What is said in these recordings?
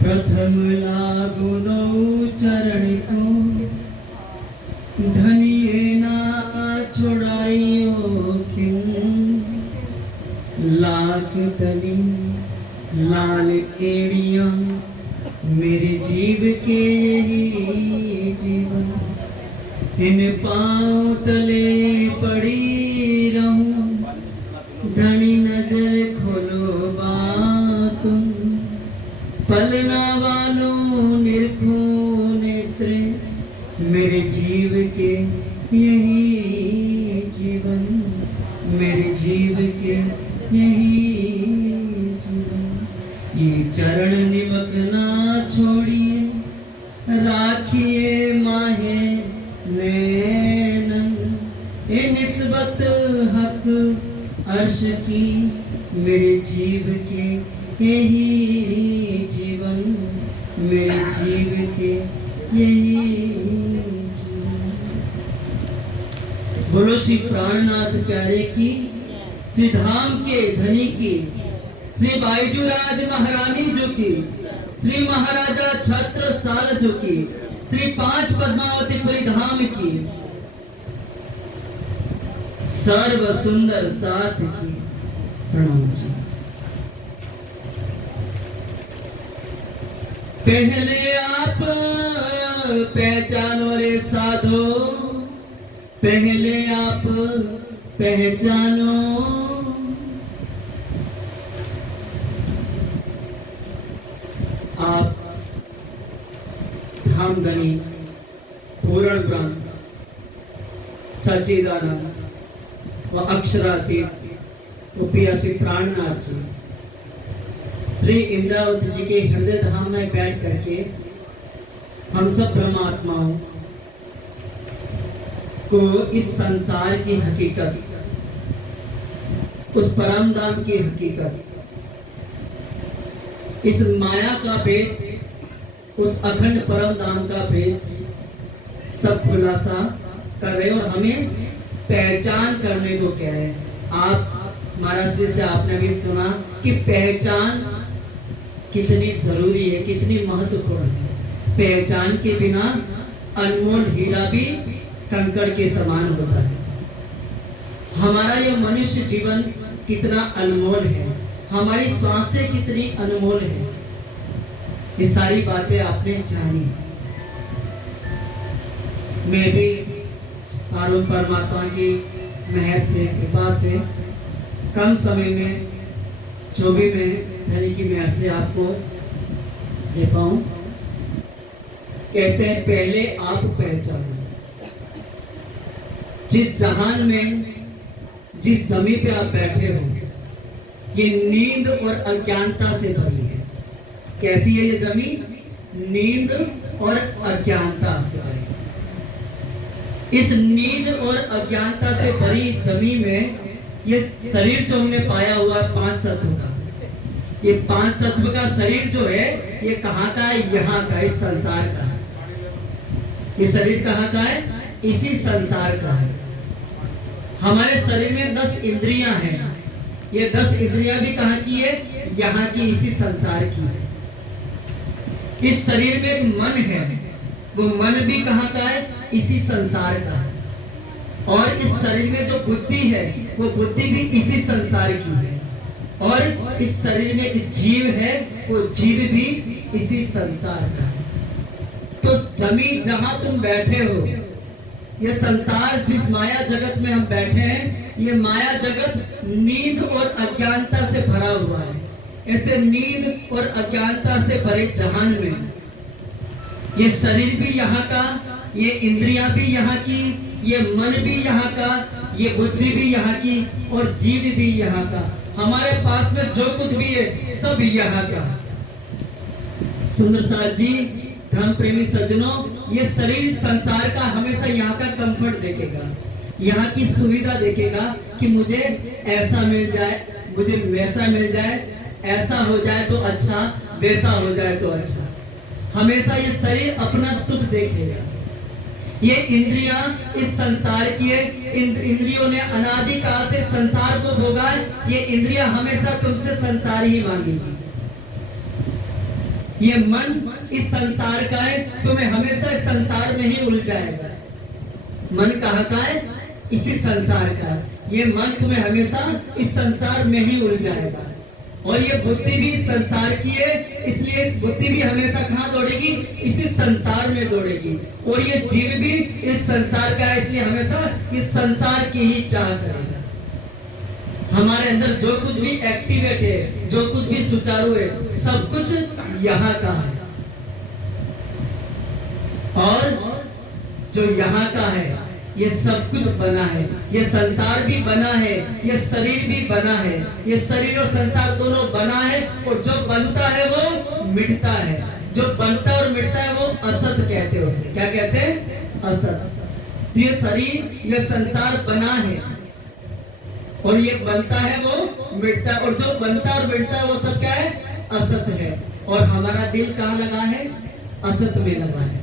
प्रथम लागु नौ चरण को, धनिये ना छुड़ाइयो क्यों। लाख तली लाल एड़िया, मेरे जीव के यही जीवन। इन पाँव तले पड़ी रहूं, धनी नजर खोलो बातुम। पलना वालों निरखो नेत्रे, मेरे जीव के यही जीवन। मेरे जीव के यही जीवन। ये चरण निमक ना छोड़िए, राखिए माहे नैनन। ये निस्बत हक अर्श की, मेरे जीव के यही जीवन। मेरे जीव के यही जीवन। बोलो श्री प्राणनाथ प्यारे की, श्री धाम के धनी की, श्री बाईजूराज महारानी जो की, श्री महाराजा छत्रसाल जो की, श्री पांच पद्मावतीपुरी धाम की, सर्व सुंदर साथ की प्रणाम जी। पहले आप पहचानो रे साधो, पहले आप पहचानो। आप धामधनी पूर्ण ब्रह्म सच्चिदानंद व अक्षरातीत उपयासी प्राणनाथ जी श्री इंद्रावती जी के हृदय धाम में बैठ करके हम सब ब्रह्मात्माओं को इस संसार की हकीकत, उस परम धाम की हकीकत, इस माया का भेद, उस अखंड परम धाम का भेद सब खुलासा कर रहे और हमें पहचान करने को कह रहे हैं। आप महाराज जी से आपने भी सुना कि पहचान कितनी जरूरी है, कितनी महत्वपूर्ण है। पहचान के बिना अनमोल हीरा भी कंकड़ के समान होता है। हमारा यह मनुष्य जीवन कितना अनमोल है, हमारी सांसें कितनी अनमोल है, ये सारी बातें आपने जानी। मैं भी पार्वती परमात्मा की मेहर से, कृपा से कम समय में जो भी मैं धनी की मेहर से आपको दे पाऊं। कहते हैं पहले आप पहचानो। जिस जहान में, जिस जमीन पे आप बैठे हो, ये नींद और अज्ञानता से भरी है। कैसी है ये जमीन? नींद और अज्ञानता से भरी। इस नींद और अज्ञानता से भरी जमीन में ये शरीर जो हमने पाया हुआ है पांच तत्व का, ये पांच तत्व का शरीर जो है ये कहाँ का है? यहाँ का, इस संसार का है। ये शरीर कहाँ का है? इसी संसार का है। हमारे शरीर में 10 इंद्रियां हैं। ये 10 इंद्रियां भी कहाँ की है? यहाँ की, इसी संसार की है। इस शरीर में एक मन है, वो मन भी कहाँ का है? इसी संसार का है। और इस शरीर में जो बुद्धि है, वो बुद्धि भी इसी संसार की है। और इस शरीर में एक जीव है, वो जीव भी इसी संसार का है। तो जमीन जहां तुम बैठे हो, ये संसार, जिस माया जगत में हम बैठे हैं, ये माया जगत नींद और अज्ञानता से भरा हुआ है। ऐसे नींद और अज्ञानता से भरे जहान में ये शरीर भी यहाँ का, ये इंद्रियां भी यहाँ की, ये मन भी यहाँ का, ये बुद्धि भी यहाँ की और जीव भी यहाँ का। हमारे पास में जो कुछ भी है सब यहाँ का। सुंदर साथ जी, धर्म प्रेमी सज्जनों, ये शरीर संसार का हमेशा यहाँ का कंफर्ट देखेगा, यहाँ की सुविधा देखेगा कि मुझे ऐसा मिल जाए, मुझे वैसा मिल जाए, ऐसा हो जाए तो अच्छा, वैसा हो जाए तो अच्छा। हमेशा ये शरीर अपना सुख देखेगा। ये इंद्रियां इस संसार की है, इंद्रियों ने अनादि काल से संसार को भोगा है। ये इंद्रियां हमेशा तुमसे संसार ही मांगेगी। ये मन इस संसार का है, तुम्हें हमेशा इस संसार में ही उलझाएगा। मन कहाँ का है? इसी संसार का। ये मन तुम्हें हमेशा इस संसार में ही उलझाएगा। और ये बुद्धि भी संसार की है, इसलिए इस बुद्धि भी हमेशा कहाँ दौड़ेगी? इसी संसार में दौड़ेगी। और ये जीव भी इस संसार का है, इसलिए हमेशा इस संसार की ही चाह करेगा। हमारे अंदर जो कुछ भी एक्टिवेट है, जो कुछ भी सुचारू है, सब कुछ यहाँ का है। और जो यहाँ का है, ये सब कुछ बना है। ये संसार भी बना है, ये शरीर भी बना है। ये शरीर और संसार दोनों बना है। और जो बनता है वो मिटता है। जो बनता और मिटता है वो असत कहते हैं उसे। क्या कहते हैं? असत। तो ये शरीर, ये संसार बना है और ये बनता है वो मिटता है। और जो बनता और मिटता है वो सब क्या है? असत है। और हमारा दिल कहाँ लगा है? असत में लगा है।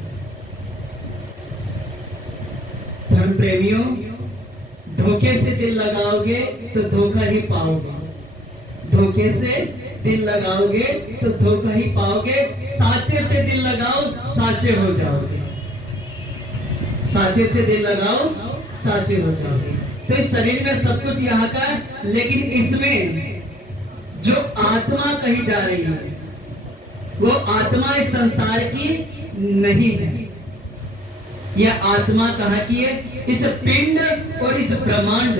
धर्म प्रेमियों, धोखे से दिल लगाओगे तो धोखा ही पाओगे। धोखे से दिल लगाओगे तो धोखा ही पाओगे। साचे से दिल लगाओ, साचे हो जाओगे। साचे से दिल लगाओ, साचे हो जाओगे। तो इस शरीर में सब कुछ यहाँ का है, लेकिन इसमें जो आत्मा कही जा रही है वो आत्मा इस संसार की नहीं है। यह आत्मा कहाँ की है? इस पिंड और इस ब्रह्मांड।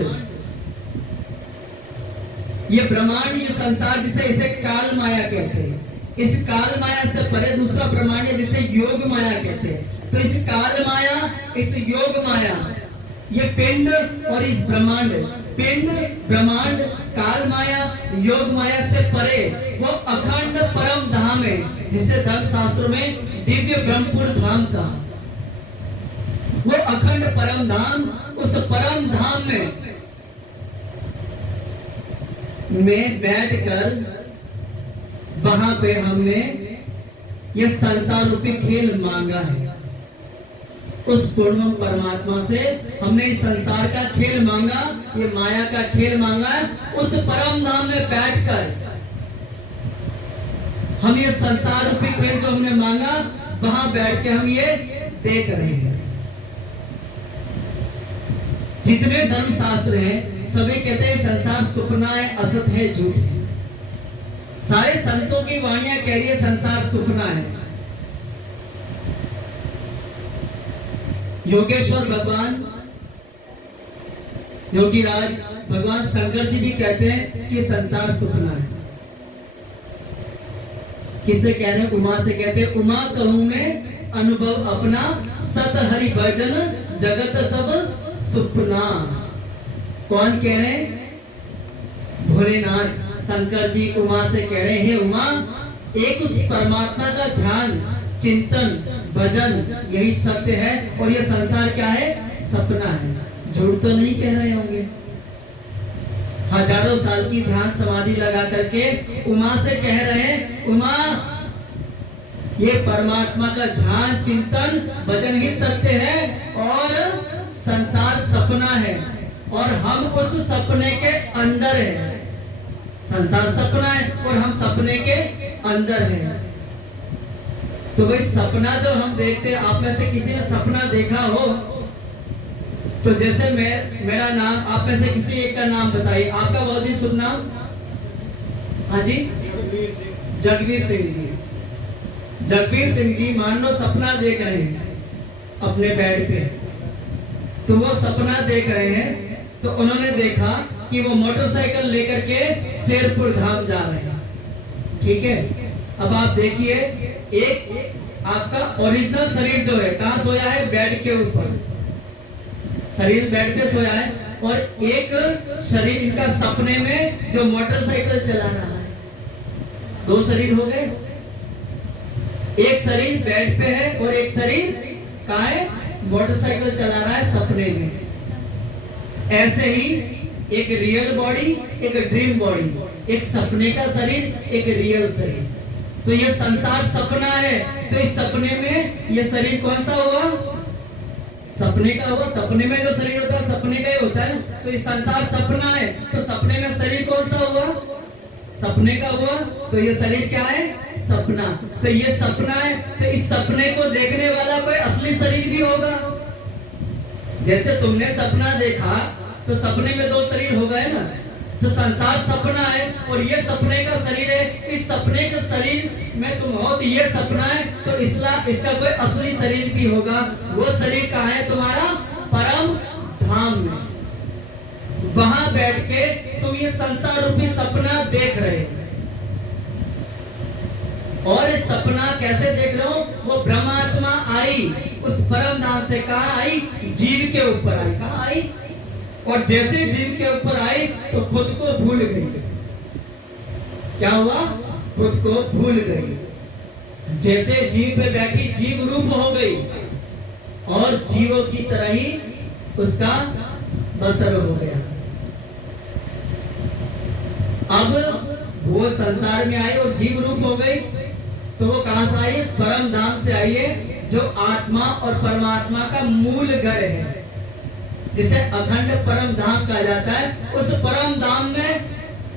ये ब्रह्मांड, ये संसार जिसे इसे काल माया कहते हैं। इस काल माया से परे दूसरा ब्रह्मांड है जिसे योग माया कहते हैं। तो इस काल माया, इस योग माया, ये पिंड और इस ब्रह्मांड, पिंड, ब्रह्मांड, काल माया, योग माया से परे वो अखंड परम धाम है, जिसे धर्म शास्त्रों में दिव्य ब्रह्मपुर धाम कहा। वो अखंड परम धाम, उस परम धाम में बैठकर वहां पे हमने ये संसार रूपी खेल मांगा है। उस पूर्ण परमात्मा से हमने इस संसार का खेल मांगा, ये माया का खेल मांगा है। उस परम धाम में बैठकर हम ये संसार रूपी खेल जो हमने मांगा, वहां बैठ के हम ये देख रहे हैं। जितने धर्म शास्त्र हैं सभी कहते हैं संसार सुपना है, असत है, झूठ है। सारे संतों की वाणियां कह रही है संसार सुपना है। योगेश्वर भगवान, योगीराज भगवान शंकर जी भी कहते हैं कि संसार सुपना है। किससे कह रहे हैं? उमा से कहते हैं, उमा कहूं मैं अनुभव अपना, सत हरि भजन जगत सब सुपना। कौन कह रहे हैं? भोलेनाथ शंकर जी उमा से कह रहे हैं, उमा एक उस परमात्मा का ध्यान, चिंतन, भजन यही सत्य है। और ये संसार क्या है? सपना है। झूठ तो नहीं कह रहे होंगे। हजारों साल की ध्यान समाधि लगा करके उमा से कह रहे हैं, उमा ये परमात्मा का ध्यान, चिंतन, भजन ही सत्य है और संसार सपना है। और हम उस सपने के अंदर हैं। संसार सपना है और हम सपने के अंदर हैं। तो भाई सपना जो हम देखते हैं, आप में से किसी ने सपना देखा हो तो जैसे मेरा नाम, आप में से किसी एक का नाम बताइए। आपका बहुत ही शुभ नाम? हाँ जी, जगवीर सिंह जी। जगवीर सिंह जी मान लो सपना देख रहे हैं अपने बेड पे। तो वो सपना देख रहे हैं तो उन्होंने देखा कि वो मोटरसाइकिल लेकर के शेरपुर धाम जा रहे हैं। ठीक है, अब आप देखिए, एक आपका ओरिजिनल शरीर जो है कहाँ सोया है? बेड के ऊपर। शरीर बेड पे सोया है और एक शरीर का सपने में जो मोटरसाइकिल चला रहा है। दो शरीर हो गए। एक शरीर बेड पे है और एक शरीर कहाँ है? मोटरसाइकिल चला रहा है सपने में। ऐसे ही एक रियल बॉडी, एक ड्रीम बॉडी, एक सपने का शरीर, एक रियल शरीर। तो ये संसार सपना है। तो इस सपने में ये शरीर कौन सा होगा? सपने का होगा। सपने में जो शरीर होता है सपने का ही होता है। तो ये संसार सपना है, तो सपने में शरीर कौन सा होगा? सपने का हुआ। तो ये शरीर क्या है? सपना। तो ये सपना है, तो इस सपने को देखने वाला कोई असली शरीर भी होगा। जैसे तुमने सपना देखा तो सपने में दो शरीर हो गए ना, तो संसार सपना है और ये सपने का शरीर है। इस सपने के शरीर में तुम हो, तो ये सपना है, तो इसका कोई असली शरीर भी होगा। वो शरीर कहाँ है तुम्हारा? परम धाम में। वहां बैठ के तुम ये संसार रूपी सपना देख रहे हो। और इस सपना कैसे देख रहे हो? वो ब्रह्मात्मा आई उस परम धाम से, कहाँ आई? जीव के ऊपर आई। कहाँ आई? और जैसे जीव के ऊपर आई तो खुद को भूल गई। क्या हुआ? खुद को भूल गई। जैसे जीव पे बैठी जीव रूप हो गई और जीवों की तरह ही उसका बसर हो गया। अब वो संसार में आई और जीव रूप हो गई, तो वो कहां से आई? इस परम धाम से आई है, जो आत्मा और परमात्मा का मूल घर है, जिसे अखंड परम धाम कहा जाता है। उस परम धाम में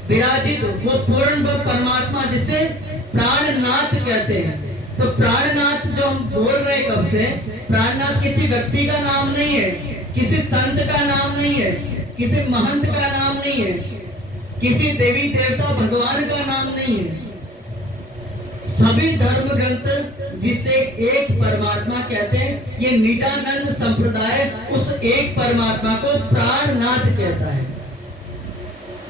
विराजित वो पूर्ण परमात्मा, जिसे प्राणनाथ कहते हैं। तो प्राणनाथ जो हम बोल रहे हैं कब से, प्राणनाथ किसी व्यक्ति का नाम नहीं है, किसी संत का नाम नहीं है, किसी महंत का नाम नहीं है, किसी देवी देवता भगवान का नाम नहीं है। सभी धर्म ग्रंथ जिसे एक परमात्मा कहते हैं, ये निजानंद संप्रदाय उस एक परमात्मा को प्राणनाथ कहता है।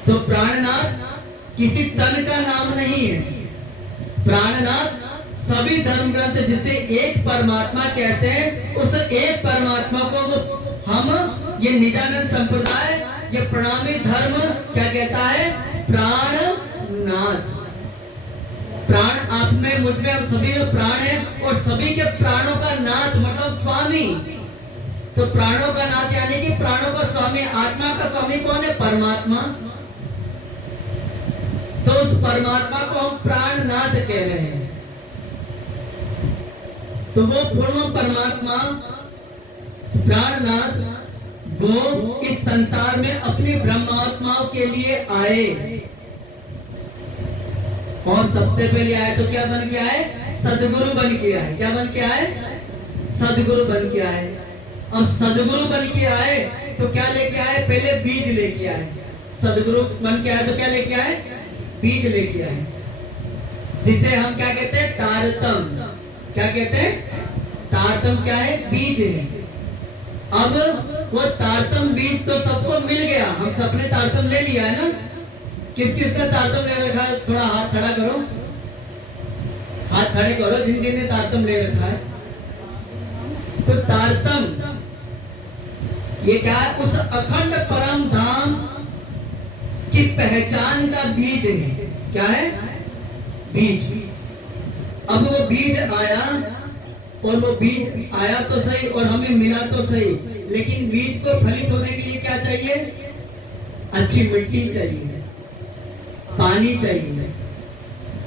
तो प्राणनाथ किसी तन का नाम नहीं है। प्राणनाथ सभी धर्म ग्रंथ जिसे एक परमात्मा कहते हैं, उस एक परमात्मा को हम ये निजानंद संप्रदाय, ये प्रणामी धर्म क्या कहता है? प्राणनाथ। प्राण आप में, मुझ में, हम सभी में प्राण है और सभी के प्राणों का नाथ मतलब स्वामी। तो प्राणों का नाथ यानी कि प्राणों का स्वामी, आत्मा का स्वामी कौन है? परमात्मा। तो उस परमात्मा को हम प्राणनाथ कह रहे हैं। तो वो पूर्ण परमात्मा प्राणनाथ वो इस संसार में अपनी ब्रह्मात्माओं के लिए आए, और सबसे पहले आए तो क्या बन के आए? सदगुरु बन के आए। क्या बन के आए? सदगुरु बन के आए। अब सदगुरु बन के आए तो क्या लेके आए? पहले बीज लेके आए। सदगुरु बन के आए तो क्या लेके आए? बीज लेके आए, जिसे हम क्या कहते हैं? तारतम। क्या कहते हैं? तारतम क्या है? बीज है। अब वो तारतम बीज तो सबको मिल गया, हम सबने तारतम ले लिया है ना। किस किस ने तारतम ले रखा है? थोड़ा हाथ खड़ा करो, हाथ खड़े करो जिन जिन ने तारतम ले रखा है। तो तारतम ये क्या है? उस अखंड परम धाम की पहचान का बीज है। क्या है? बीज। अब वो बीज आया, और वो बीज आया तो सही और हमें मिला तो सही, लेकिन बीज को फलित होने के लिए क्या चाहिए? अच्छी मिट्टी चाहिए, पानी चाहिए,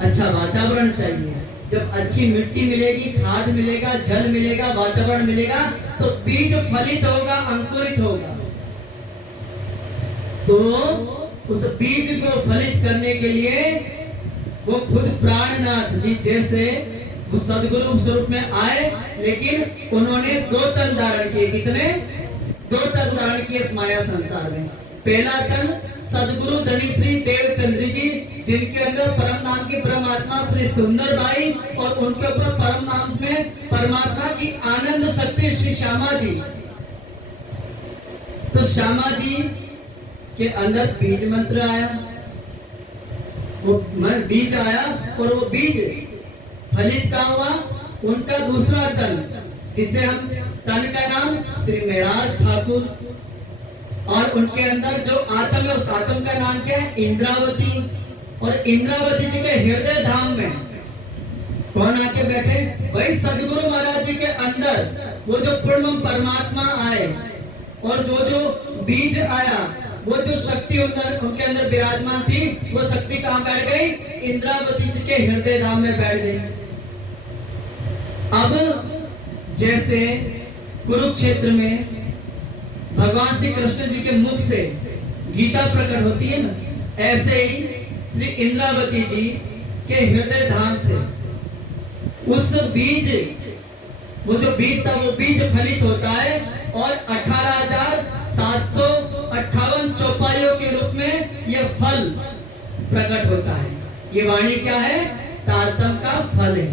अच्छा वातावरण चाहिए। जब अच्छी मिट्टी मिलेगी, खाद मिलेगा, जल मिलेगा, वातावरण मिलेगा, तो बीज फलित होगा, अंकुरित होगा। तो उस बीज को फलित करने के लिए वो खुद प्राणनाथ जी जैसे वो सदगुरु स्वरूप में आए, लेकिन उन्होंने दो तन धारण किए। कितने? दो तन धारण किए इस माया संसार में। पहला तन सदगुरु धनी श्री देवचंद्र जी, जिनके अंदर परम नाम की परमात्मा श्री सुंदर बाई, और उनके ऊपर परम नाम में परमात्मा की आनंद शक्ति श्री श्यामा जी। तो श्यामा जी के अंदर बीज मंत्र आया, वो बीज आया, और वो बीज फलित का हुआ उनका दूसरा तन, जिसे हम तन का नाम श्री महराज ठाकुर, और उनके अंदर जो आत्म है उस आत्म का नाम क्या है? इंद्रावती। और इंद्रावती जी के हृदय धाम में कौन आके बैठे? वही सदगुरु महाराज जी के अंदर वो जो पूर्ण परमात्मा आए, और वो जो बीज आया, वो जो शक्ति उनके अंदर विराजमान थी, वो शक्ति कहाँ बैठ गई? इंद्रावती जी के हृदय धाम में बैठ गई। अब जैसे कुरुक्षेत्र में भगवान श्री कृष्ण जी के मुख से गीता प्रकट होती है ना, ऐसे ही श्री इंद्रावती जी के हृदय धाम से उस बीज, वो जो बीज था वो बीज फलित होता है और 18,758 चौपाइयों के रूप में यह फल प्रकट होता है। ये वाणी क्या है? तारतम्य का फल है।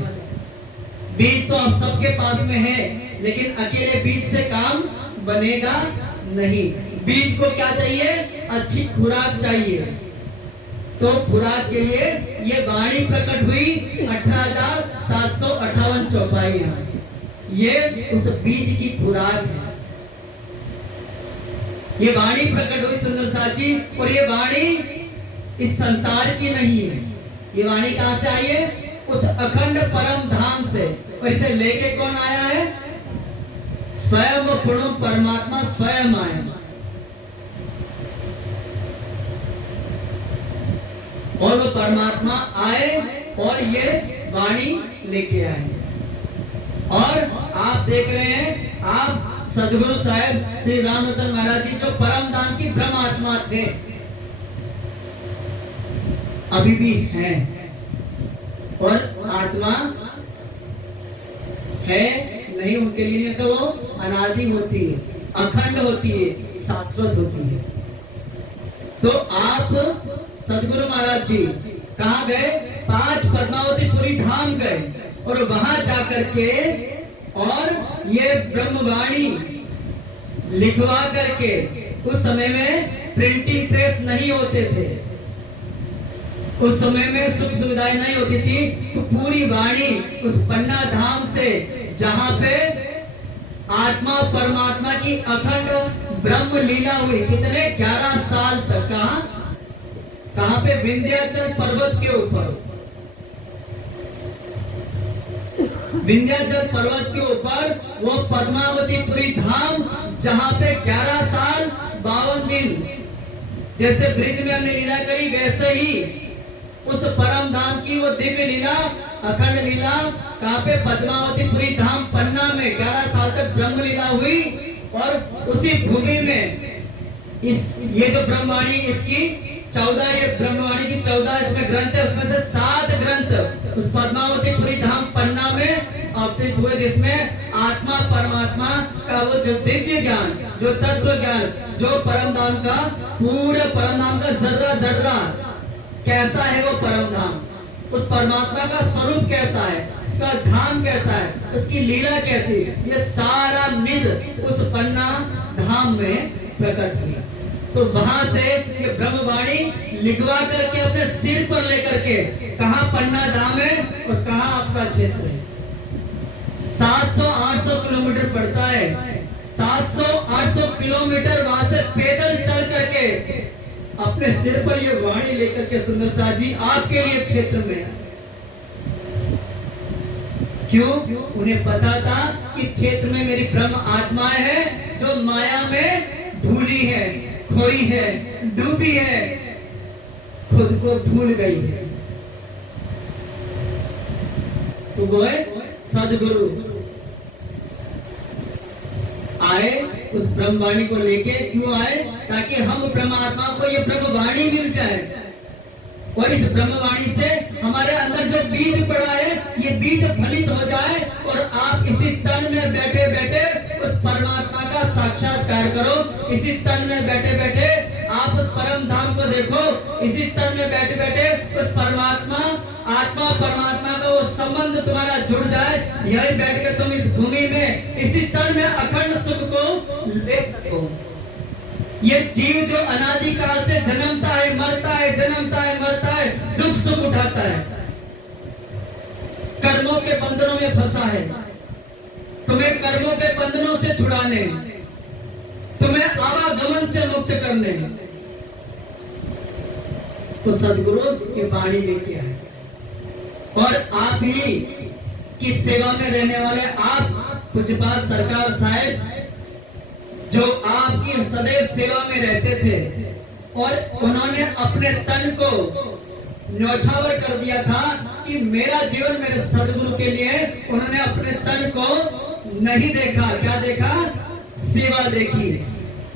बीज तो आप सबके पास में है, लेकिन अकेले बीज से काम बनेगा नहीं। बीज को क्या चाहिए? अच्छी खुराक चाहिए। तो खुराक के लिए ये वाणी प्रकट हुई 18,758 चौपाइयां। ये उस बीज की खुराक है। ये वाणी प्रकट हुई सुंदर साची, और ये वाणी इस संसार की नहीं है। ये वाणी कहां से आई है? उस अखंड परम धाम से। और इसे लेके कौन आया है? स्वयं पूर्ण परमात्मा स्वयं आया। और वो परमात्मा आए और ये वाणी लेके आए। और आप देख रहे हैं, आप सदगुरु साहेब श्री रामरतन महाराज जी जो परम धाम की ब्रह्म आत्मा थे, अभी भी हैं। और आत्मा है नहीं उनके लिए, तो वो अनादि होती है, अखंड होती है, शाश्वत होती है। तो आप सदगुरु महाराज जी कहाँ गए? 5 पद्मावतीपुरी धाम गए और वहां जाकर के और ये ब्रह्मवाणी लिखवा करके, उस समय में प्रिंटिंग प्रेस नहीं होते थे, उस समय में सुख सुविधाएं नहीं होती थी, तो पूरी वाणी उस पन्ना धाम से, जहां पे आत्मा परमात्मा की अखंड ब्रह्म लीला हुई, कितने 11 साल तक। कहां पे? विंध्याचल पर्वत के ऊपर। विंध्याचल पर्वत के ऊपर वो पद्मावतीपुरी धाम, जहां पे 11 साल 52 दिन, जैसे ब्रिज में हमने लीला करी, वैसे ही उस परम धाम की वो दिव्य लीला, अखंड लीला कहां पे? पद्मावतीपुरी धाम पन्ना में 11 साल तक ब्रह्म लीला हुई। और उसी भूमि में ये जो ब्रह्मवाणी, इसकी 14, ये ब्रह्मवाणी की 14 इसमें ग्रंथ है, उसमें से 7 ग्रंथ उस पद्मावतीपुरी धाम पन्ना में अवतरित हुए, जिसमें आत्मा परमात्मा का वो जो दिव्य ज्ञान, जो तत्व ज्ञान, जो परम धाम का, पूरे परम धाम का जर्रा जर्रा कैसा है, वो परम धाम, उस परमात्मा का स्वरूप कैसा है, उसका धाम कैसा है, उसकी लीला कैसी है, ये सारा निध उस पन्ना धाम में प्रकट हुआ। तो वहां से ये ब्रह्मवाणी लिखवा करके अपने सिर पर लेकर के, कहां पन्ना धाम है और कहां आपका क्षेत्र है। 700-800 किलोमीटर पड़ता है। 700-800 किलोमीटर वहां से पैदल चल करके अपने सिर पर ये वाणी लेकर के सुंदर साथ जी आपके लिए क्षेत्र में। क्यों? उन्हें पता था कि क्षेत्र में मेरी ब्रह्म आत्माएं हैं, जो माया में भूली है, खोई है, डूबी है, खुद को भूल गई है। तो वो है सदगुरु आए उस ब्रह्मवाणी को लेके। क्यों आए? ताकि हम ब्रह्मात्मा को ये ब्रह्मवाणी मिल जाए, और इस ब्रह्मवाणी से हमारे अंदर जो बीज पड़ा है, ये बीज फलित हो जाए, और आप इसी तन में बैठे बैठे उस परमात्मा का साक्षात्कार करो। इसी तन में बैठे बैठे आप उस परम धाम को देखो। इसी तन में बैठे बैठे उस परमात्मा, आत्मा परमात्मा का वो संबंध तुम्हारा जुड़ जाए। यही बैठ के तुम इस भूमि में, इसी तन में अखंड सुख को ले सको। ये जीव जो अनादि काल से जन्मता है, मरता है, जन्मता है, मरता है, दुख सुख उठाता है, कर्मों के बंधनों में फंसा है। तुम्हें कर्मों के बंधनों से छुड़ाने, तुम्हें आवागमन से मुक्त करने, तो सदगुरु की वाणी लेके आए। और आप ही की सेवा में रहने वाले आप पूज्यपाद सरकार साहब, जो आपकी सदैव सेवा में रहते थे, और उन्होंने अपने तन को न्यौछावर कर दिया था कि मेरा जीवन मेरे सदगुरु के लिए। उन्होंने अपने तन को नहीं देखा, क्या देखा? सेवा देखी,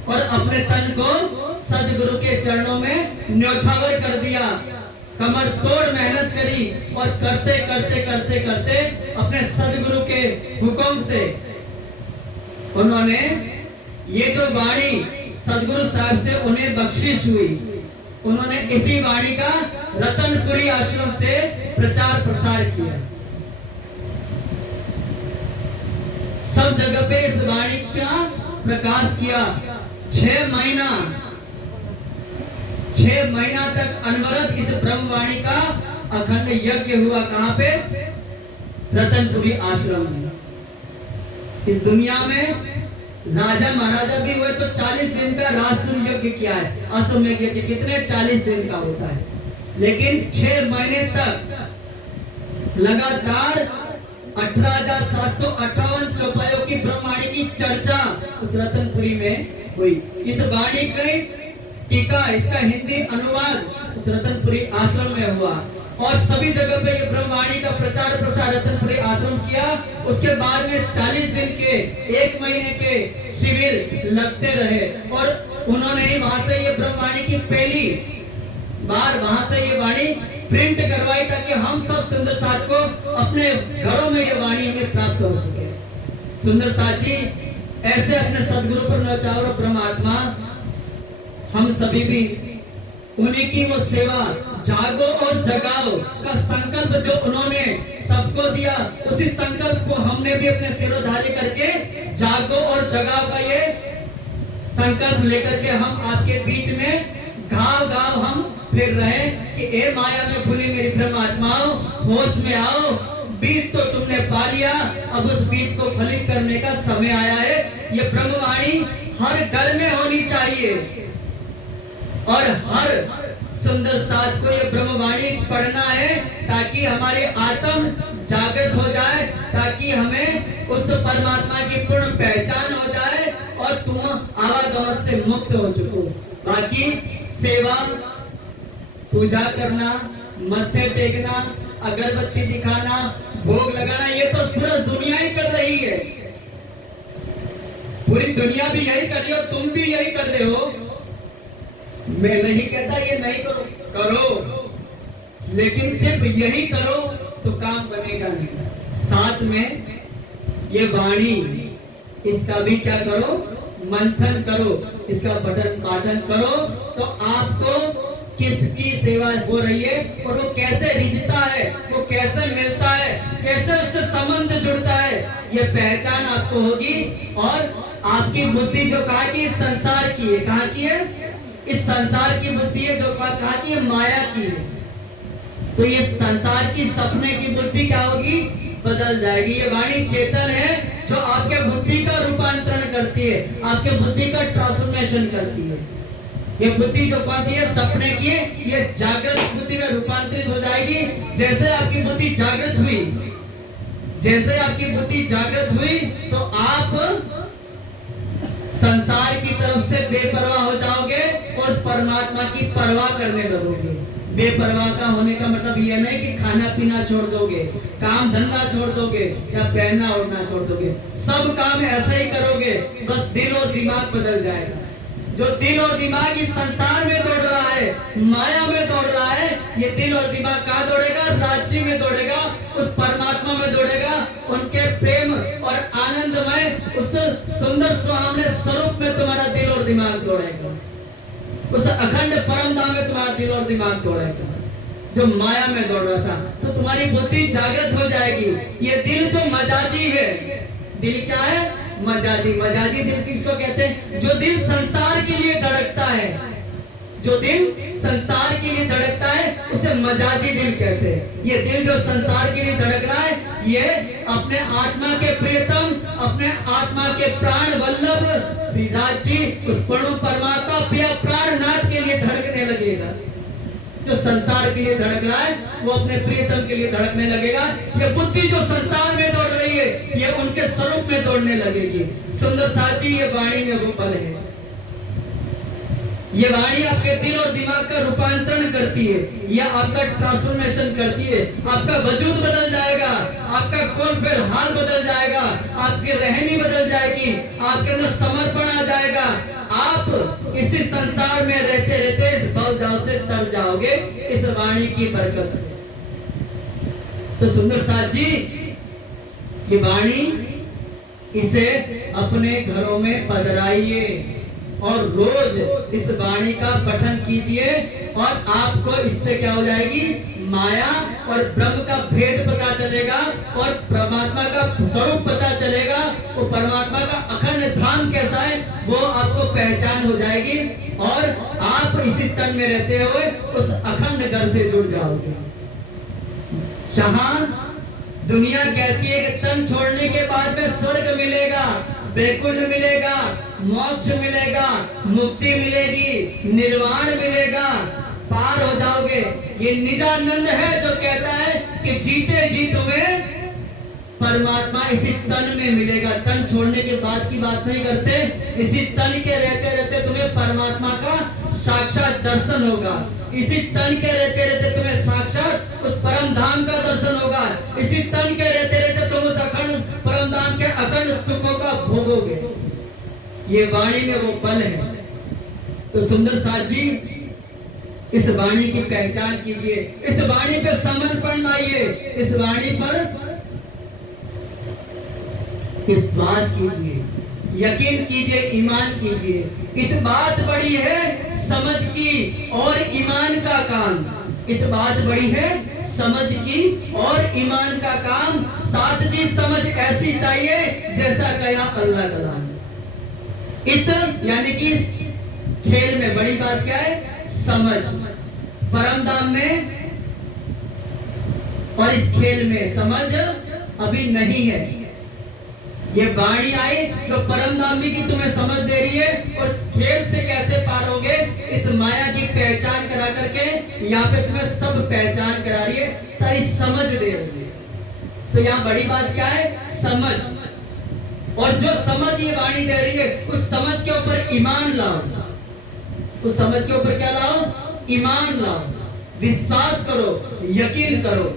और अपने तन को सदगुरु के चरणों में न्यौछावर कर दिया। कमर तोड़ मेहनत करी और करते करते करते करते अपने सदगुरु के हुक्म से उन्होंने ये जो वाणी सदगुरु साहब से उन्हें बख्शिश हुई, उन्होंने इसी वाणी का रतनपुरी आश्रम से प्रचार प्रसार किया। सब जगह पे इस वाणी का प्रकाश किया। 6 महीना तक अनवरत इस ब्रह्मवाणी का अखंड यज्ञ हुआ। कहां पे? रतनपुरी आश्रम में। इस दुनिया में राजा महाराजा भी हुए तो 40 दिन का राजसूय यज्ञ किया है। अश्वमेध यज्ञ कितने 40 दिन का होता है, लेकिन 6 महीने तक लगातार 18,758 चौपाइयों की ब्रह्मवाणी की चर्चा उस रतनपुरी में हुई। इस वाणी की टीका, इसका हिंदी अनुवाद उस रतनपुरी आश्रम में हुआ और सभी जगह पे ये ब्रह्मवाणी का प्रचार प्रसार रतनपुरी आश्रम किया। उसके बाद में 40 दिन के 1 महीने के शिविर लगते रहे और उन्होंने ही वहां से ये ब्रह्मवाणी की पहली बार वहां से ये वाणी प्रिंट करवाई ताकि हम सब सुंदर साथ को अपने घरों में ये वाणी हमें प्राप्त हो सके। सुंदर साथ जी ऐसे अपने सदगुरु पर नचाओ ब्रह्मात्मा, हम सभी भी उन्हीं की वो सेवा जागो और जगाओ का संकल्प जो उन्होंने सबको दिया, उसी संकल्प को हमने भी अपने सिरोधार्य करके जागो और जगाओ का ये संकल्प लेकर के हम आपके बीच में गांव गांव हम फिर रहे कि ए माया में भूली मेरी ब्रह्मात्माओं, होश में आओ। बीज तो तुमने पा लिया, अब उस बीज को फलित करने का समय आया है। ये ब्रह्मवाणी हर घर में होनी चाहिए और हर सुंदर साथ को ये ब्रह्मवाणी पढ़ना है ताकि हमारी आत्म जागृत हो जाए, ताकि हमें उस परमात्मा की पूर्ण पहचान हो जाए और तुम आवागमन से मुक्त हो चुको। बाकी सेवा, पूजा करना, मत्थे टेकना, अगरबत्ती दिखाना, भोग लगाना, ये तो पूरा दुनिया ही कर रही है। पूरी दुनिया भी यही कर रही हो, तुम भी यही कर रहे हो। मैं नहीं कहता ये नहीं करो, करो, लेकिन सिर्फ यही करो तो काम बनेगा नहीं। साथ में ये वाणी, इसका भी क्या करो, मंथन करो, इसका पठन पाठन करो तो आपको किसकी सेवा हो रही है और वो कैसे रिझता है, वो कैसे मिलता है, कैसे उससे संबंध जुड़ता है, ये पहचान आपको होगी। और आपकी बुद्धि जो कहा कि इस संसार की है, कहा की है, इस संसार की बुद्धि है, जो कहा कि ये माया की है, तो ये संसार की सपने की बुद्धि क्या होगी, बदल जाएगी। ये वाणी चेतन है जो आपके बुद्धि का रूपांतरण करती है, आपके बुद्धि का ट्रांसफॉर्मेशन करती है। ये बुद्धि जो कौन सी है, सपने की है, ये जागृत बुद्धि में रूपांतरित हो जाएगी। जैसे आपकी बुद्धि जागृत हुई, जैसे आपकी बुद्धि जागृत हुई तो आप संसार की तरफ से बेपरवाह हो जाओगे और उस परमात्मा की परवाह करने लगोगे। बेपरवाह का होने का मतलब यह नहीं कि खाना पीना छोड़ दोगे, काम धंधा छोड़ दोगे या पहनना ओढ़ना छोड़ दोगे, सब काम ऐसा ही करोगे, बस दिल और दिमाग बदल जाएगा। जो दिल और दिमाग इस संसार में दौड़ रहा है, माया में दौड़ रहा है, ये दिल और दिमाग कहाँ दौड़ेगा, राज्य में दौड़ेगा, उस परमात्मा में दौड़ेगा, उनके प्रेम और आनंदमय उस सुंदर सुहावने स्वरूप में तुम्हारा दिल और दिमाग दौड़ेगा, उस अखंड परम धाम में तुम्हारा दिल और दिमाग दौड़ेगा। जो माया में दौड़ रहा था तो तुम्हारी बुद्धि जागृत हो जाएगी। ये दिल जो मजाजी है, दिल क्या है, मजाजी। मजाजी दिल किसको कहते हैं, जो दिल संसार के लिए धड़कता है, जो दिल संसार के लिए धड़कता है उसे मजाजी दिल कहते हैं। ये दिल जो संसार के लिए धड़क रहा है, ये अपने आत्मा के प्रियतम, अपने आत्मा के प्राण वल्लभ श्री राज जी, उस परमात्मा प्रिय प्राणनाथ के लिए धड़कने लगेगा। जो संसार के लिए धड़क रहा है वो अपने प्रियतम के लिए धड़कने लगेगा। ये बुद्धि जो संसार में दौड़ रही है, ये उनके स्वरूप में दौड़ने लगेगी। सुंदर साची, ये वाणी में वो बल है। ये वाणी आपके दिल और दिमाग का रूपांतरण करती है, यह आपका ट्रांसफॉर्मेशन करती है। आपका वजूद बदल जाएगा, आपका कौन फिर हाल बदल जाएगा, आपकी रहनी बदल जाएगी, आपके अंदर समर्पण आ जाएगा। आप इसी संसार में रहते रहते इस भव जाल से तर जाओगे इस वाणी की बरकत से। तो सुंदर साथ जी ये वाणी इसे अपने घरों में पधराइए और रोज इस वाणी का पठन कीजिए और आपको इससे क्या हो जाएगी, माया और ब्रह्म का भेद पता चलेगा और परमात्मा का स्वरूप पता चलेगा। वो परमात्मा का अखंड धाम कैसा है वो आपको पहचान हो जाएगी और आप इसी तन में रहते हुए उस अखंड घर से जुड़ जाओगे। जहां दुनिया कहती है कि तन छोड़ने के बाद में स्वर्ग मिलेगा, वैकुंठ मिलेगा, मोक्ष मिलेगा, मुक्ति मिलेगी, निर्वाण मिलेगा, पार हो जाओगे। ये निजानंद है जो कहता है कि जीते जी तुम्हें परमात्मा इसी तन में मिलेगा। तन छोड़ने के बाद की बात नहीं करते, इसी तन के रहते रहते तुम्हें परमात्मा का साक्षात दर्शन होगा। इसी तन के रहते रहते तुम्हें साक्षात उस परम धाम का दर्शन होगा। इसी तन के रहते रहते तुम उस अखंड परम धाम के अखंड सुखों का भोगोगे। ये वाणी में वो बल है। तो सुंदर साथ जी इस वाणी की पहचान कीजिए, इस वाणी पर समर्पण लाइए, इस वाणी पर विश्वास कीजिए, यकीन कीजिए, ईमान कीजिए। इत बात बड़ी है समझ की और ईमान का काम। इत बात बड़ी है समझ की और ईमान का काम। साथ जी समझ ऐसी चाहिए जैसा कहा अल्लाह कलाम। इत यानी कि खेल में बड़ी बात क्या है, समझ। परम धाम में और इस खेल में समझ अभी नहीं है। ये वाणी आई जो परम धामी की तुम्हें समझ दे रही है और खेल से कैसे पारोगे इस माया की पहचान करा करके यहाँ पे तुम्हें सब पहचान करा रही है, सारी समझ दे रही है। तो यहाँ बड़ी बात क्या है, समझ। और जो समझ ये वाणी दे रही है उस समझ के ऊपर ईमान लाओ। उस समझ के ऊपर क्या लाओ, ईमान लाओ, विश्वास करो, यकीन करो।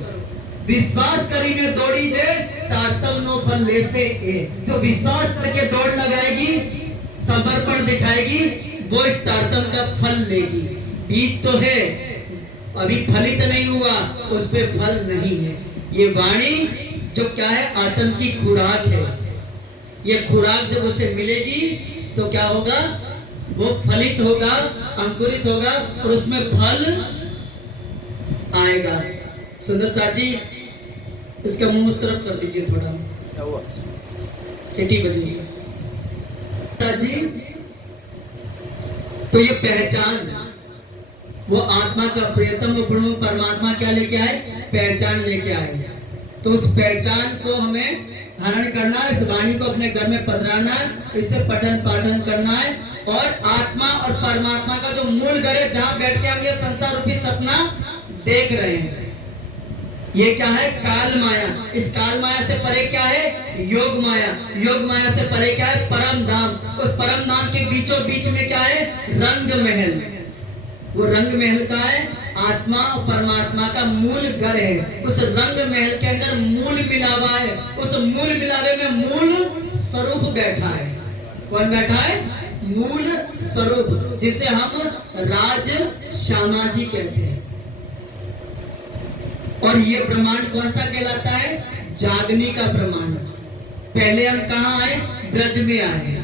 विश्वास करीने दौड़ी जे तारतम नो फल ले से जो विश्वास करके दौड़ लगाएगी, समर्पण दिखाएगी, वो इस तारतम का फल लेगी। बीज तो है अभी फलित नहीं हुआ, उस पे फल नहीं है। ये वाणी जो क्या है, आत्म की खुराक है। ये खुराक जब उसे मिलेगी तो क्या होगा, वो फलित होगा, अंकुरित होगा और उसमें फल आएगा। सुंदर साथ जी इसका मुंह उस तरफ कर दीजिए, थोड़ा सिटी बजिए जी। तो ये पहचान वो आत्मा का प्रियतम गुण परमात्मा क्या लेके आए, पहचान लेके आए। तो उस पहचान को हमें धारण करना है, इस वाणी को अपने घर में पधराना है, इसे पठन पाठन करना है। और आत्मा और परमात्मा का जो मूल घर है, जहां बैठ के हम ये संसार रूपी सपना देख रहे हैं, ये क्या है, काल माया। इस काल माया से परे क्या है, योग माया। योग माया से परे क्या है, परम धाम। उस परम धाम के बीचों बीच में क्या है, रंग महल। वो रंग महल का है, आत्मा और परमात्मा का मूल घर है। उस रंग महल के अंदर मूल मिलावा है। उस मूल मिलावे में मूल स्वरूप बैठा है। कौन बैठा है, मूल स्वरूप, जिसे हम राज श्यामाजी कहते हैं। और ये ब्रह्मांड कौन सा कहलाता है, जागने का ब्रह्मांड। पहले हम कहाँ आए, ब्रज में आए।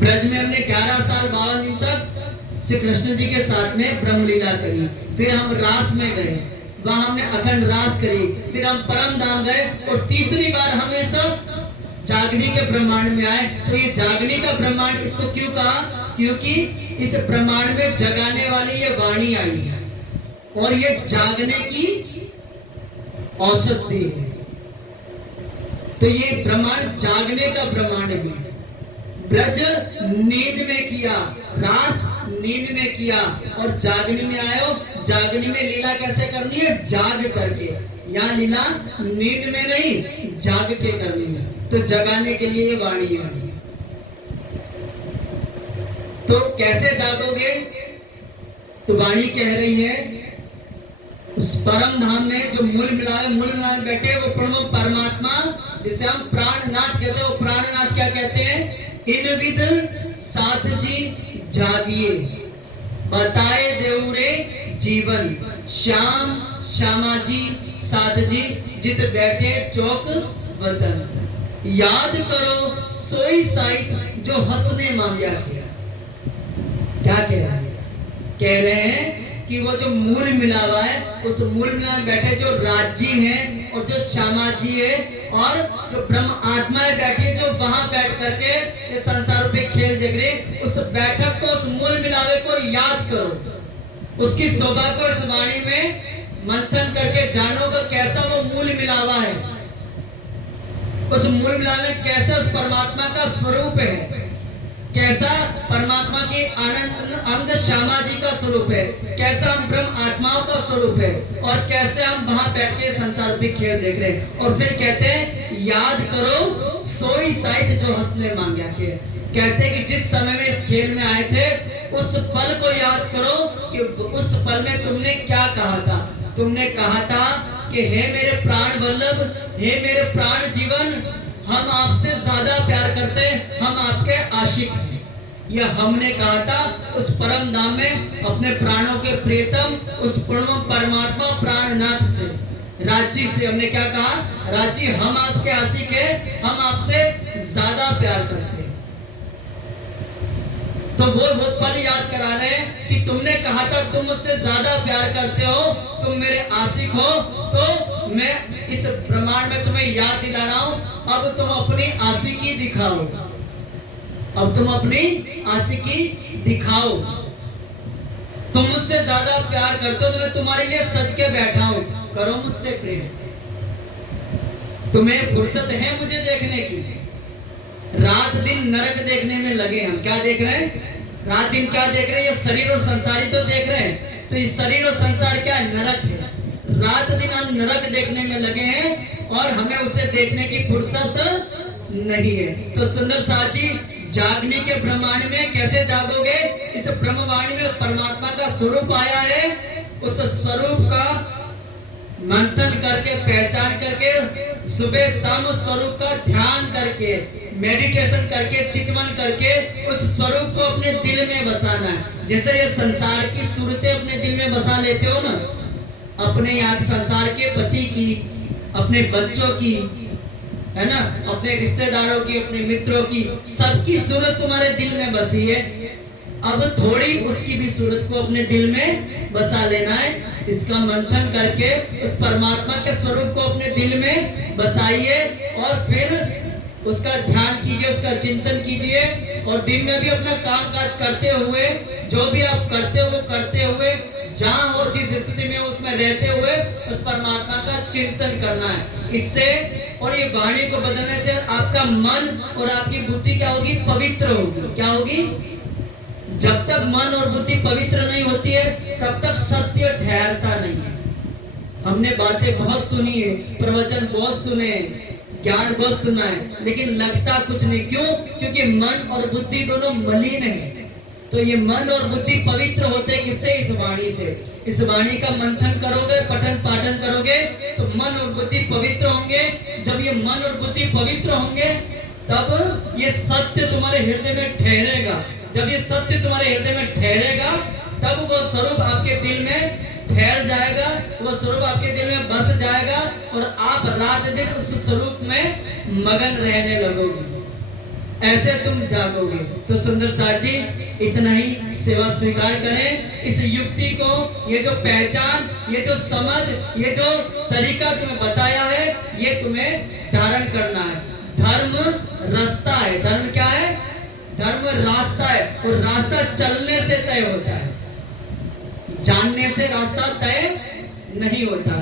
ब्रज में हमने 11 साल 52 दिन तक श्री कृष्ण जी के साथ में ब्रह्म लीला करी। फिर हम रास में गए, वहां हमने अखंड रास करी। फिर हम परम धाम गए और तीसरी बार हम इस जागने के ब्रह्मांड में आए। तो ये जागने का ब्रह्मांड इसको क्यों कहा, क्योंकि इस ब्रह्मांड में जगाने वाली ये वाणी आई है और ये जागने की औषधि है। तो ये ब्रह्मांड जागने का ब्रह्मांड भी। ब्रज नींद में किया, रास नींद में किया और जागने में आए हो। जागने में लीला कैसे करनी है, जाग करके। यहाँ लीला नींद में नहीं, जाग के करनी है। तो जगाने के लिए ये वाणी आई। तो कैसे जागोगे, तो वाणी कह रही है उस परम धाम में जो मूल मिला बैठे वो प्रणव परमात्मा, जिसे हम प्राणनाथ कहते हैं। वो प्राणनाथ क्या कहते हैं, इन विद साध जी जागिए, बताए देउरे जीवन, श्याम श्यामाजी साधजी जित बैठे चौक वतन। याद करो सोई साई जो हंसने मांग्या किया। क्या कह रहे हैं? कह रहे हैं कि वो जो मूल मिला हुआ है, उस मूल मिला में बैठे जो राजी हैं और जो श्यामा जी है और जो ब्रह्म आत्माएं बैठी है, जो वहां बैठ करके ये संसार पे खेल देख रहे, उस बैठक को, उस मूल मिलावे को याद करो, उसकी शोभा को इस वाणी में मंथन करके जानोगे कैसा वो मूल मिलावा है, उस मूल मिलावे में कैसा उस परमात्मा का स्वरूप है, कैसा परमात्मा के आनंद श्यामा जी का स्वरूप है, कैसा हम ब्रह्म आत्माओं का स्वरूप है, और कैसे हम वहां बैठ के संसार पे खेल देख रहे हैं। और फिर कहते हैं याद करो सोई साइड जो हंसने मांग्या के। कहते हैं कि जिस समय में इस खेल में आए थे उस पल को याद करो कि उस पल में तुमने क्या कहा था। तुमने कहा था कि हे मेरे प्राण वल्लभ, हे मेरे प्राण जीवन, हम आपसे ज्यादा प्यार करते हैं, हम आपके आशिक हैं। यह हमने कहा था उस परम धाम में अपने प्राणों के प्रियतम उस पूर्ण परमात्मा प्राणनाथ से, राजी से हमने क्या कहा? राजी, हम आपके आशिक हैं, हम आपसे ज्यादा प्यार करते हैं। तो वो पल याद करा रहे हैं कि तुमने कहा था तुम मुझसे ज्यादा प्यार करते हो, तुम मेरे आशिक हो, तो मैं इस ब्रह्मांड में तुम्हें याद दिला रहा हूं। अब तुम अपनी आशिकी दिखाओ, अब तुम अपनी आशिकी दिखाओ। तुम मुझसे ज्यादा प्यार करते हो तो मैं तुम्हारे लिए सज के बैठा हूं, करो मुझसे प्रेम। तुम्हें फुर्सत है मुझे देखने की? रात दिन नरक देखने में लगे हम। क्या देख रहे हैं? रात दिन क्या देख रहे हैं? ये शरीर और संसार ही तो देख रहे हैं। तो इस शरीर और संसार क्या है? नरक है। रात दिन हम नरक देखने में लगे हैं और हमें उसे देखने की फुर्सत नहीं है। तो सुंदर साथ जी, जागने के ब्रह्मांड में कैसे जागोगे? इस ब्रह्मवाणी में परमात्मा का स्वरूप आया है, उस स्वरूप का मंथन करके, पहचान करके, सुबह शाम उस स्वरूप का ध्यान करके, मेडिटेशन करके, चिंतन करके उस स्वरूप को अपने दिल में बसाना है। जैसे ये संसार की सूरतें अपने दिल में बसा लेते हो ना, अपने यहाँ संसार के पति की, अपने बच्चों की, है ना, अपने रिश्तेदारों की, अपने मित्रों की, सबकी सूरत तुम्हारे दिल में बसी है। अब थोड़ी उसकी भी सूरत को अपने दिल में बसा लेना है। इसका मंथन करके उस परमात्मा के स्वरूप को अपने दिल में बसाइए और फिर उसका ध्यान कीजिए, उसका चिंतन कीजिए। और दिन में भी अपना काम काज करते हुए, जो भी आप करते हो वो करते हुए, जहाँ हो जिस स्थिति में उसमें रहते हुए उस परमात्मा का चिंतन करना है। इससे और ये वाणी को बदलने से आपका मन और आपकी बुद्धि क्या होगी? पवित्र होगी। क्या होगी? जब तक मन और बुद्धि पवित्र नहीं होती है तब तक सत्य ठहरता नहीं है। हमने बातें बहुत सुनी है, प्रवचन बहुत सुने, ज्ञान बहुत सुना है, लेकिन लगता कुछ नहीं। क्यों? क्योंकि मन और बुद्धि दोनों मलिन है। तो ये मन और बुद्धि पवित्र होते किससे? इस वाणी से। इस वाणी का मंथन करोगे, पठन पाठन करोगे तो मन और बुद्धि पवित्र होंगे। जब ये मन और बुद्धि पवित्र होंगे तब ये सत्य तुम्हारे हृदय में ठहरेगा। जब ये सत्य तुम्हारे हृदय में ठहरेगा तब वो स्वरूप आपके दिल में ठहर जाएगा, वो स्वरूप आपके दिल में बस जाएगा और आप रात दिन उस स्वरूप में मगन रहने लगोगे। ऐसे तुम जागोगे। तो सुंदर साथ जी, इतना ही सेवा स्वीकार करें। इस युक्ति को, ये जो पहचान, ये जो समझ, ये जो तरीका तुम्हें बताया है, ये तुम्हें धारण करना है। धर्म रास्ता है। धर्म क्या है? धर्म रास्ता है और रास्ता चलने से तय होता है, जानने से रास्ता तय नहीं होता।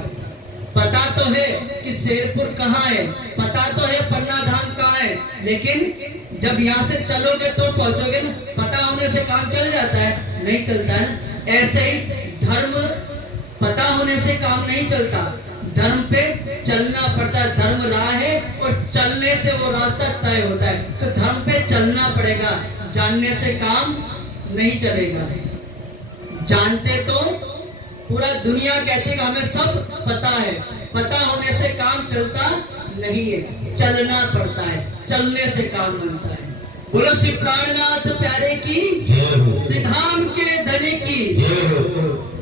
पता तो है कि शेरपुर कहाँ है, पता तो है पन्ना धाम कहाँ है, लेकिन जब यहाँ से चलोगे तो पहुंचोगे ना। पता होने से काम चल जाता है? नहीं चलता है ना। ऐसे ही धर्म पता होने से काम नहीं चलता, धर्म पे चलना पड़ता है। धर्म राह है और चलने से वो रास्ता तय होता है। तो धर्म पे चलना पड़ेगा, जानने से काम नहीं चलेगा। जानते तो पूरा दुनिया कहती है कि हमें सब पता है, पता होने से काम चलता नहीं है, चलना पड़ता है, चलने से काम बनता है। बोलो श्री प्राणनाथ प्यारे की, जय हो, श्री धाम के धनी की। जय हो।